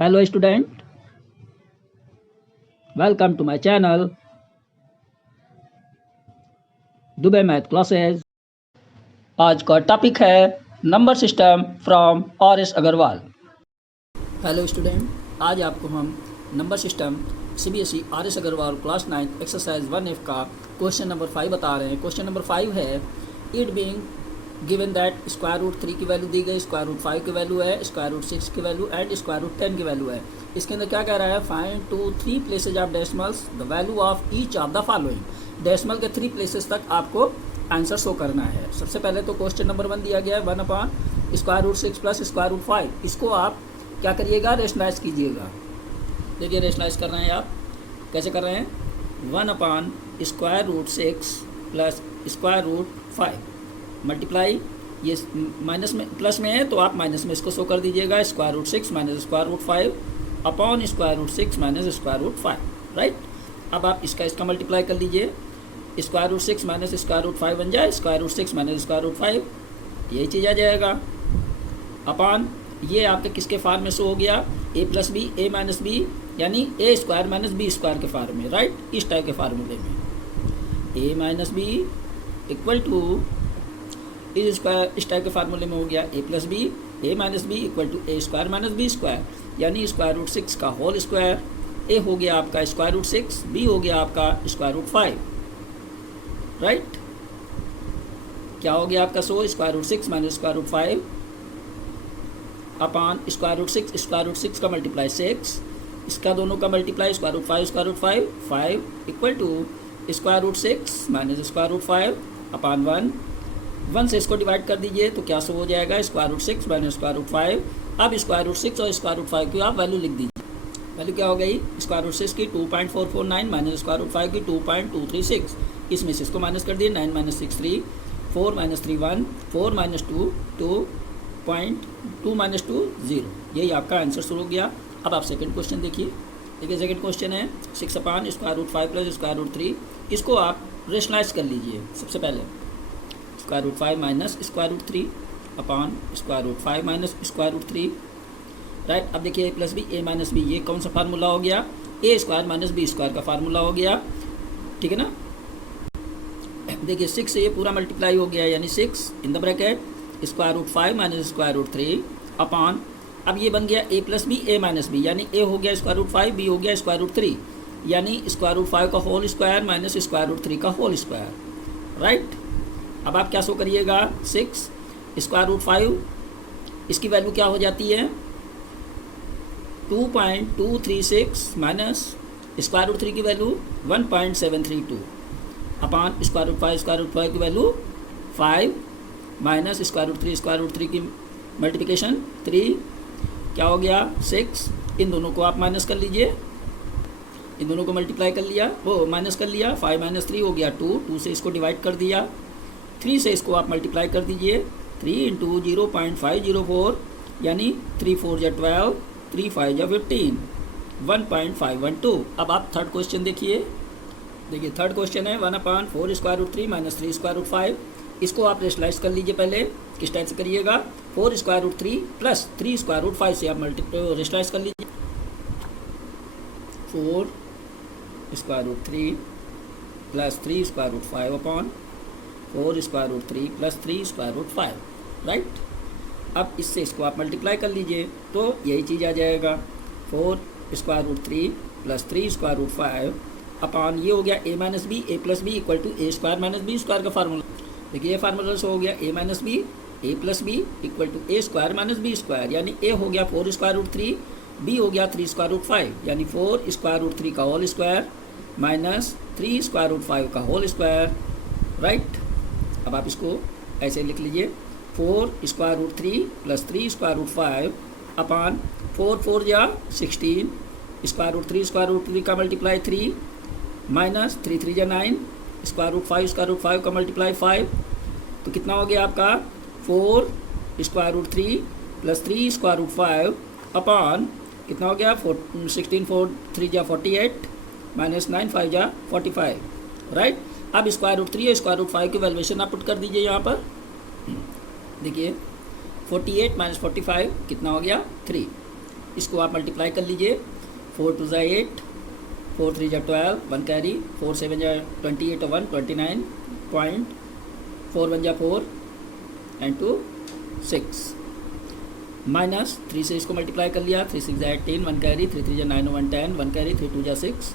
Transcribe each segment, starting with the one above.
Hello student, welcome to my channel Dubey math classes. आज का topic है number system from RS. Aggarwal. Hello student, आज आपको हम number system CBSE RS. Aggarwal class 9 exercise 1F का question number 5 बता रहे हैं। क्वेश्चन नंबर 5 है, it being given that square root 3 की वैल्यू दी गई, स्क्वायर रूट 5 की वैल्यू है, स्क्वायर रूट 6 की वैल्यू एंड स्क्वायर रूट 10 की वैल्यू है। इसके अंदर क्या कह रहा है, find to 3 places of decimals the value of each of the following. Decimal के 3 प्लेसेस तक आपको आंसर शो करना है। सबसे पहले तो क्वेश्चन नंबर 1 दिया गया है 1 upon square root 6 plus square root 5। इसको आप क्या करिएगा, रेशनलाइज कीजिएगा। देखिए रेशनलाइज कर रहे हैं आप, कैसे कर रहे हैं, 1 upon square root 6 plus square root 5 multiply, ये माइनस में प्लस में है तो आप माइनस में इसको शो कर दीजिएगा, square root 6 minus square root 5 upon square root 6 minus square root 5, right. अब आप इसका मल्टीप्लाई कर लीजिए, square root 6 minus square root 5 बन जाए square root 6 minus square root 5, यही चीज़ आ जाएगा। अपॉन ये आपके किसके फार्म में शो हो गया, a plus B A minus B, यानी A square minus B square के फार्म में, राइट। इस टाइप के फार्मूले में a minus B equal to इस स्क्वायर, इस टाइप के फार्मूले में हो गया a plus B A minus B equal to A square minus B square, यानी स्क्वायर रूट 6 का होल स्क्वायर। a हो गया आपका स्क्वायर रूट 6, b हो गया आपका स्क्वायर रूट 5, राइट। क्या हो गया आपका show, square root 6 minus square root 5 upon square root 6 का मल्टीप्लाई 6, इसका दोनों का multiply square root 5 equal to square root 6 minus square root 5 upon 1 से इसको डिवाइड कर दीजिए तो क्या सो हो जाएगा, square root 6 minus square root 5। अब स्क्वायर रूट 6 और स्क्वायर रूट 5 की आप वैल्यू लिख दीजिए। वैल्यू क्या हो गई, स्क्वायर रूट 6 की 2.449 माइनस स्क्वायर रूट 5 की 2.236, इसमें से इसको माइनस कर दिए, 9 माइनस 6 3, 4 माइनस 3 1, 4 माइनस 2 2 माइनस 2 0, यही आपका आंसर शुरू हो गया। अब आप सेकंड क्वेश्चन देखिए। सेकंड क्वेश्चन है 6 upon square root 5 plus square root 3, इसको आप रेशनलाइज कर लीजिए। सबसे पहले square root 5 minus square root 3 upon square root 5 minus square root 3, right. अब देखिए a plus B A minus B, ये कौन सा फार्मूला हो गया, A square minus B square का फार्मूला हो गया, ठीक है ना। देखिए 6 से ये पूरा मल्टीप्लाई हो गया, यानी 6 in the bracket square root 5 minus square root 3 upon, अब ये बन गया a plus B A minus B, यानी a हो गया स्क्वायर रूट 5, b हो गया स्क्वायर रूट 3, यानी स्क्वायर रूट 5 का whole square minus square root 3 का होल स्क्वायर, राइट। अब आप क्या शो करिएगा, 6 स्क्वायर रूट 5, इसकी वैल्यू क्या हो जाती है 2.236 माइनस स्क्वायर रूट 3 की वैल्यू 1.732 अपॉन स्क्वायर रूट 5 की वैल्यू 5 माइनस स्क्वायर रूट 3 की मल्टीप्लिकेशन 3, क्या हो गया 6। इन दोनों को आप माइनस कर लीजिए, इन दोनों को मल्टीप्लाई कर लिया, वो माइनस कर लिया, 5 माइनस 3 हो गया 2 से इसको डिवाइड कर दिया, 3 से इसको आप मल्टीप्लाई कर दीजिए, 3 इंटू 0.504, यानी 3 4 या 12, 3 5 या 15, 1.512। अब आप थर्ड क्वेश्चन देखिए। थर्ड क्वेश्चन है 1 upon 4 square root 3 minus 3 square root 5, इसको आप रेशनलाइज कर लीजिए। पहले किस टाइप से करिएगा, 4 square root 3 plus 3 square root 5 से आप रेशनलाइज कर लीजिए। 4 square root 3 plus 3 square root 5 upon 4 square root 3 plus 3 square root 5, right. अब इससे इसको आप मल्टीप्लाई कर लीजिए तो यही चीज़ आ जाएगा, 4 square root 3 plus 3 square root 5 upon, ये हो गया a minus B A plus B equal to A square minus B square का फार्मूला। देखिए ये फार्मूला से हो गया a minus B A plus B equal to A square minus B square, यानी a हो गया 4 स्क्वायर रूट 3, b हो गया 3 स्क्वायर रूट 5, यानी 4 स्क्वायर रूट 3 का whole square minus 3 square root 5 का होल स्क्वायर, राइट। अब आप इसको ऐसे लिख लीजिए, 4 square root 3 plus 3 square root 5 upon 4 4 या 16 स्क्वायर रूट 3 का मल्टीप्लाई 3 माइनस 3 3 या 9 स्क्वायर रूट 5 का मल्टीप्लाई 5, तो कितना हो गया आपका 4 square root 3 plus 3 square root 5 upon कितना हो गया 16 4 3 या 48 माइनस 9 5 या 45, राइट। अब स्क्वायर रूट 3 और स्क्वायर रूट 5 की वैल्यूएशन आप पुट कर दीजिए यहाँ पर। देखिए 48 माइनस 45 कितना हो गया 3, इसको आप मल्टीप्लाई कर लीजिए। 4 2 ज़ा 8, 4 3 ज़ा 12, 1 कैरी, 4 7 ज़ा 28 और 1 29 पॉइंट, 4 1 ज़ा 4 एंड 2 6, माइनस 3 से इसको मल्टीप्लाई कर लिया। 3 6 ज़ा 18, 1 कैरी, 3 3 ज़ा 9 और 1 10, 1 कैरी, 3 2 ज़ा 6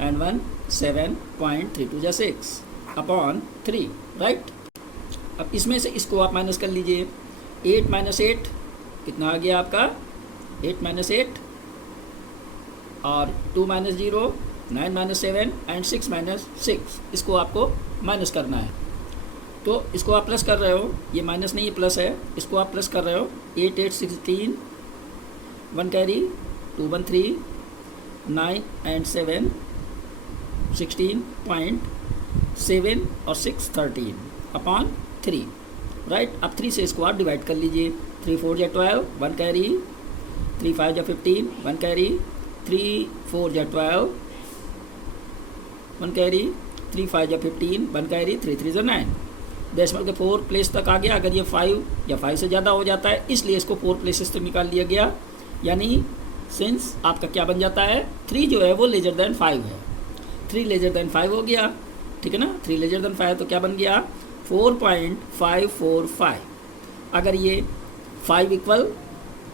एंड 1 7.32 ज़ा 6 अपॉन 3, राइट। अब इसमें से इसको आप माइनस कर लीजिए। 8 माइनस 8 कितना आ गया आपका? 8 माइनस 8 और 2 माइनस 0, 9 माइनस 7 एंड 6 माइनस 6, इसको आपको माइनस करना है। तो इसको आप प्लस कर रहे हो, ये माइनस नहीं, ये प्लस है, इसको आप प्लस कर रहे हो। 8 8 16, 1 कैरी, 2 1 3, 9 एंड 7 16.7 और 6 13 अपॉन 3, राइट। अब 3 से इसको आप डिवाइड कर लीजिए। 3 4 ज़ा 12, 1 कैरी, 3 5 ज़ा 15, 1 कैरी, 3 4 ज़ा 12, 1 कैरी, 3 5 ज़ा 15, 1 कैरी, 3 3 ज़ा 9। डेसिमल के 4 प्लेस तक आ गया। अगर ये 5 या 5 से ज़्यादा हो जाता है, इसलिए इसको 4 प्लेसेस तक निकाल लिया गया। यानी सिंस आपका क्या बन जाता है, 3 जो है वो लेजर देन 5 है। 3 लेजर देन 5 हो गया, ठीक है ना। 3 लेजर देन 5 तो क्या बन गया? 4.545। अगर ये 5 इक्वल,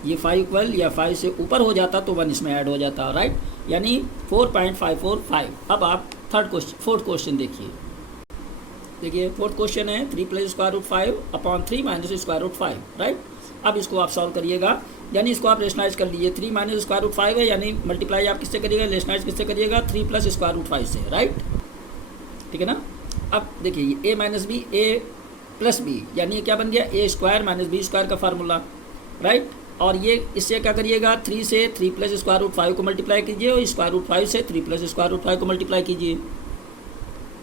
ये 5 इक्वल या 5 से ऊपर हो जाता तो 1 इसमें ऐड हो जाता, राइट। यानी 4.545। अब आप फोर्थ क्वेश्चन देखिए। फोर्थ क्वेश्चन है 3 plus square root 5 upon 3 minus square root 5, right. अब इसको आप सॉल्व करिएगा, यानी इसको आप रेशनाइज कर लीजिए। 3 माइनस स्क्वायर रूट 5 है, यानी मल्टीप्लाई आप किससे करिएगा, रेशनाइज किससे करिएगा? 3 प्लस स्क्वायर रूट 5 से, राइट, ठीक है ना। अब देखिए ए minus B, A plus B, यानी ये क्या बन गया? A square minus B square का फार्मूला, राइट। और ये इससे क्या करिएगा? 3 से 3 प्लस स्क्वायर रूट 5 को मल्टीप्लाई कीजिए और स्क्वायर रूट 5 से 3 प्लस स्क्वायर रूट 5 को मल्टीप्लाई कीजिए,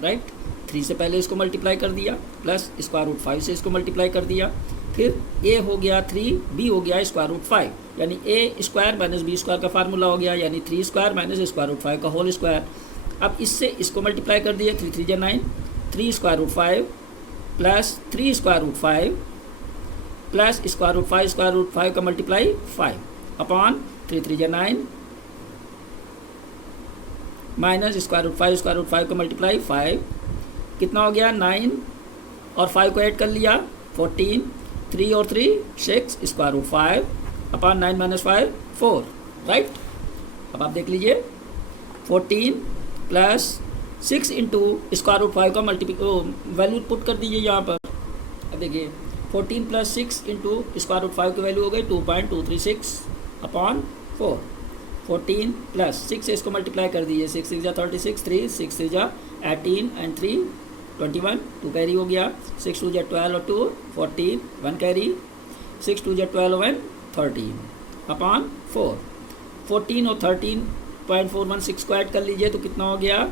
राइट। 3 से पहले इसको मल्टीप्लाई कर दिया, प्लस स्क्वायर रूट 5 से इसको मल्टीप्लाई कर दिया। फिर ए हो गया 3, बी हो गया स्क्वायर रूट 5, यानी A square minus B square का फार्मूला हो गया, यानी 3 स्क्वायर माइनस स्क्वायर रूट 5 का होल स्क्वायर। अब इससे इसको मल्टीप्लाई कर दिए। 3 3 ज़ा 9, 3 square root 5 plus 3 square root 5 plus square root 5 का मल्टीप्लाई 5 अपॉन 3 3 ज़ा 9 माइनस स्क्वायर रूट 5 का मल्टीप्लाई 5, कितना हो गया? 9 और 5 को ऐड कर लिया 14, 3 और 3 6 square root 5 upon 9 minus 5 4, right. अब आप देख लीजिए 14 प्लस 6 इंटू स्क्वायर रूट 5 का वैल्यू पुट कर दीजिए यहाँ पर। अब देखिए 14 प्लस 6 इंटू स्क्वायर रूट 5 की वैल्यू हो गई 2.236 अपॉन 4। 14 प्लस 6 से इसको मल्टीप्लाई कर दीजिए। 6 6 जा 36, 3 6 6 जा 18 एंड 3 21, 2 कैरी हो गया। 6 2 जा 12 और 2 14, 1 कैरी, 6 2 जा 12 और 13 अपॉन 4। 14 और 13.416 को ऐड कर लीजिए तो कितना हो गया?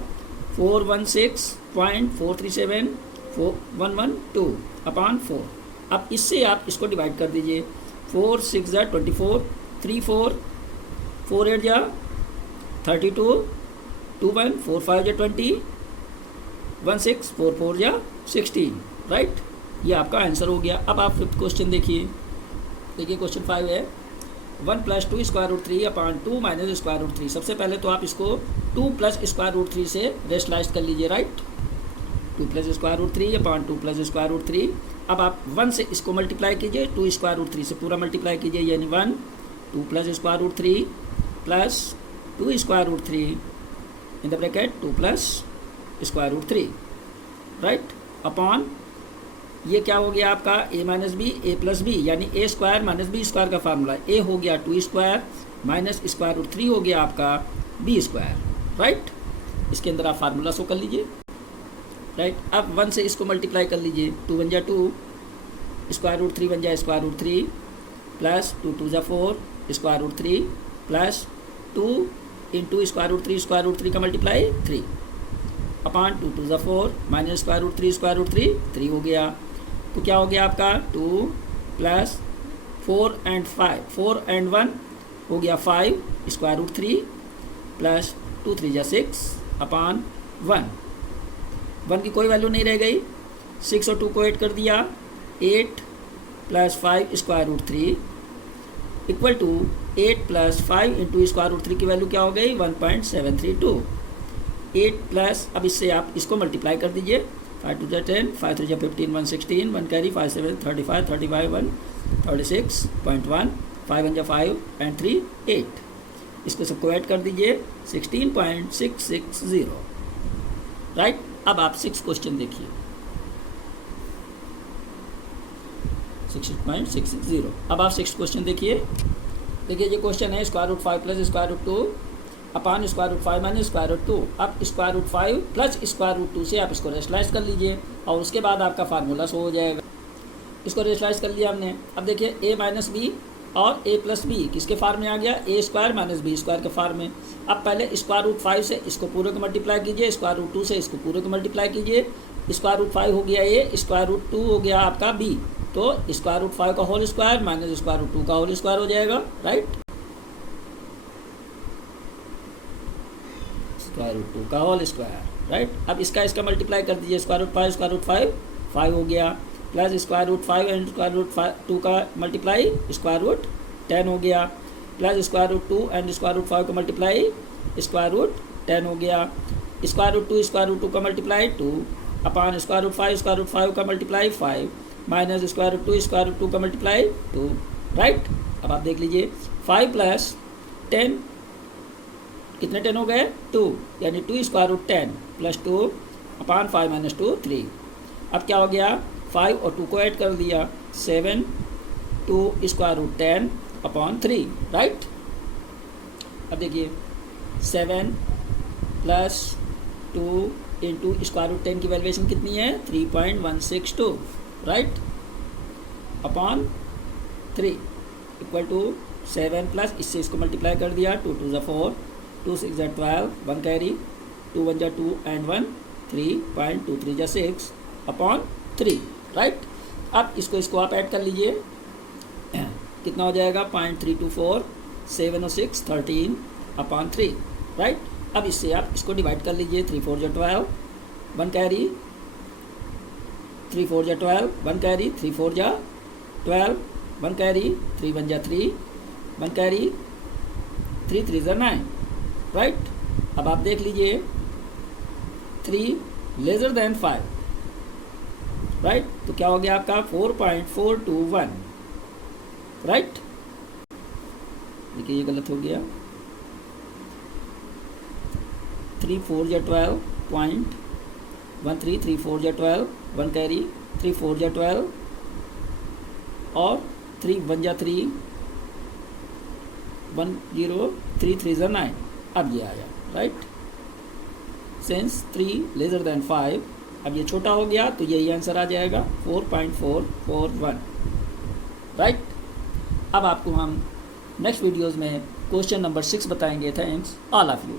416.437 112 अपॉन 4। अब इससे आप इसको डिवाइड कर दीजिए। 4 6 जा 24, 3 4, 4 8 जा 32, 2 1, 4 5 जा 20, 1 6 4 4 जा 16, राइट। ये आपका आंसर हो गया। अब आप फिफ्थ क्वेश्चन देखिए। क्वेश्चन 5 है 1 plus 2 square root 3 upon 2 minus square root 3। सबसे पहले तो आप इसको 2 प्लस स्क्वायर रूट 3 से रेशनलाइज कर लीजिए, right. 2 plus square root 3 upon 2 plus square root 3। अब आप 1 से इसको मल्टीप्लाई कीजिए, 2 स्क्वायर रूट 3 से पूरा मल्टीप्लाई कीजिए, यानी 1 2 plus square root 3 plus 2 square root 3 in the bracket 2 plus square root 3, right, upon ये क्या हो गया आपका? a minus B, A plus B, यानी A square minus B square का फार्मूला। ए हो गया 2 स्क्वायर माइनस स्क्वायर रूट 3 हो गया आपका बी स्क्वायर, राइट। इसके अंदर आप फार्मूला शो कर लीजिए, राइट। अब 1 से इसको मल्टीप्लाई कर लीजिए। 2 1 जा 2, स्क्वायर रूट 3 1 जा स्क्वायर रूट 3 प्लस 2 2 जा 4 square root 3 plus 2 into square root 3 का मल्टीप्लाई 3 अपॉन 2 2 जा 4 माइनस स्क्वायर रूट 3 हो गया। तो क्या हो गया आपका? 2 प्लस 4 एंड 1 हो गया 5 स्क्वायर रूट 3 प्लस 2 3 जा 6 अपॉन 1 की कोई वैल्यू नहीं रह गई। 6 और 2 को ऐड कर दिया, 8 plus 5 square root 3 equal to 8 plus 5 into square root 3 की वैल्यू क्या हो गई 1.732। 8 प्लस, अब इससे आप इसको मल्टीप्लाई कर दीजिए, 5 टू 10, 5 3 15, 116, 1 कैरी, 5 7 35, 35 1 36.1, 5 1 5 एंड 3 8। इसको सबको ऐड कर दीजिए 16.660। राइट। अब आप 6 क्वेश्चन देखिए, 16.660। अब आप 6 क्वेश्चन देखिए। देखिए ये क्वेश्चन है square root 5 plus square root 2 upon square root 5 minus square root 2। अब square root 5 plus square root 2 से आप इसको रेशनलाइज कर लीजिए और उसके बाद आपका फार्मूला शो हो जाएगा। इसको रेशनलाइज कर लिया हमने। अब देखिए ए माइनस बी और ए प्लस बी किसके फार्म में आ गया, A square minus B square के फार्म में। अब पहले स्क्वायर रूट 5 से इसको पूरे को मल्टीप्लाई कीजिए, स्क्वायर रूट 2 से इसको पूरे को मल्टीप्लाई कीजिए। स्क्वायर रूट 5 हो गया ए, स्क्वायर रूट 2 हो गया आपका बी, तो स्क्वायर रूट 5 का whole square minus square root 2 का होल स्क्वायर हो जाएगा। राइट, स्क्वायर रूट 2 का होल स्क्वायर। राइट, अब इसका मल्टीप्लाई कर दीजिए, स्क्वायर रूट 5 स्क्वायर रूट 5 5 हो गया, plus square root 5 and square root 2 का मल्टीप्लाई स्क्वायर रूट 10 हो गया, plus square root 2 and square root 5 का मल्टीप्लाई स्क्वायर रूट 10 हो गया, स्क्वायर रूट 2 का मल्टीप्लाई 2 अपान स्क्वायर रूट 5 का मल्टीप्लाई 5 माइनस स्क्वायर रूट 2 का मल्टीप्लाई 2। राइट, अब आप देख लीजिए 5 प्लस 10 कितने 10 हो गए 2, यानी 2 स्क्वायर रूट 10 प्लस 2 अपान 5 माइनस 2 3। अब क्या हो गया 5 और 2 को ऐड कर दिया 7 2 स्क्वायर रूट 10 अपॉन 3। राइट, अब देखिए 7 प्लस 2 इंटू स्क्वायर रूट 10 की वैल्यूएशन कितनी है 3.162। Right, upon 3 equal to 7 plus इससे इसको मल्टीप्लाई कर दिया 2 2 ज़ा 4 2 6 ज़ा 12 1 कैरी 2 1 ज़ा 2 एंड 1 3.23 ज़ा 6 अपॉन 3। राइट, अब इसको आप ऐड कर लीजिए, कितना हो जाएगा 0.324 7 और 6 13 अपॉन 3। राइट, अब इससे आप इसको डिवाइड कर लीजिए, 3 4 ज़ा 12 1 कैरी 3 4 ज़ा 12 1 कैरी 3 4 ज़ा 12 1 कैरी 3 1 ज़ा 3 1 कैरी 3 3 ज़ा 9। राइट, अब आप देख लीजिए 3 लेजर देन 5। राइट, तो क्या हो गया आपका 4.421। राइट, देखिए ये गलत हो गया, 3 4 ज़ा 12 पॉइंट 13 3 4 ज़ा 12 1 कैरी 3 4 ज़ा 12 और 3 1 ज़ा 3 1 0 3 3 ज़ा 9। अब ये आया। राइट, सिंस 3 लेजर देन 5, अब ये छोटा हो गया तो यही आंसर आ जाएगा 4.441। राइट, अब आपको हम नेक्स्ट वीडियोज़ में क्वेश्चन नंबर 6 बताएंगे। Thanks all of you.